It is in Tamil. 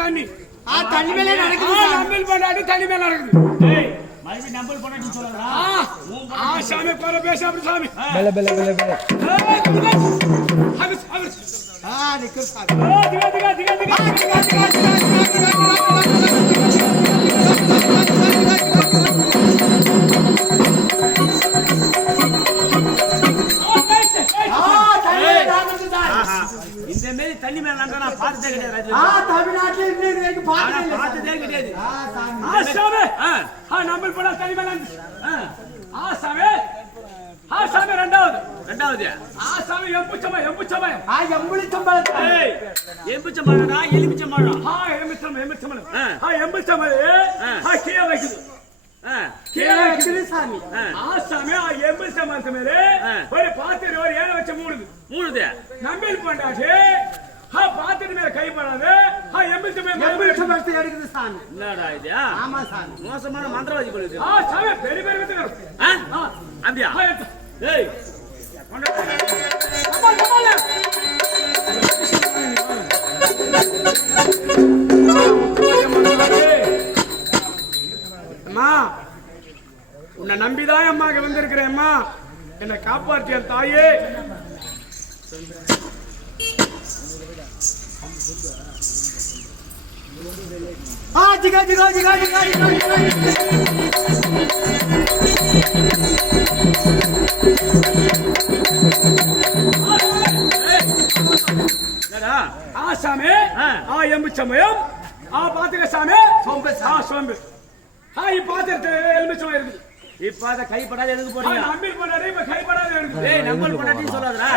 தண்ணி தண்ணி மேல நடக்குது. நம்பல் பண்ணாடி தண்ணி மேல நடக்குது. ஏய் மறுபடி நம்பல் பண்ணாடி சொல்லறா. சாமி போற பேச அப்படி சாமி. பெல பெல பெல பெல. ஹகஸ் ஹகஸ். நிக்கு சாமி. திகா திகா திகா திகா. திகா திகா திகா. இந்த மாதிரி தண்ணி மேல நடந்தா நான் பார்த்ததே கிடையாது. தமிழ்நாட்டுல இன்னைக்கு வரைக்கும் பார்த்ததே கிடையாது. சாமி நம்பல் போடா தண்ணி மேல சாமி சாமி ரெண்டாவது சாமி எம்புச்சம்பழம் எம்புச்சம்பழம் எம்புச்சம்பழம்டா எலுமிச்சம்பழம் எலுமிச்சம்பழம் கீழே வைக்குது கீழே வைக்குது சாமி சாமி எம்புச்சம்பழத்து மேல ஒரு பாத்திரம் ஒரு ஏழை வச்ச மூணுது நம்பில் பண்ணாச்சு பாத்திரம் மேல கை படாது எம்புச்சம்பழத்தை எடுக்குது சாமி. என்னடா இது? ஆமா சாமி, மோசமான மந்திரவாதி போலுது. சாமி பெரிய பெரிய அப்படியா? ஏய் அம்மா, உன்னை நம்பிதான் அம்மா வந்திருக்கிறேன். அம்மா என்னை காப்பாற்றிய தாயே. ஜிகா ஜிகா ஜிகா ஜிகா சாமி எம்புச்சமயம் பாத்துக்க சாமி சோம்பு பாத்திரத்து எலுமிச்சம் இருக்குது. இப்ப அத கைப்படாத எதுக்கு போறீங்க? நம்பி போடாதே, இப்ப கைப்படாத இருக்குது. நம்பல் போடாட்டின்னு சொல்லாதடா.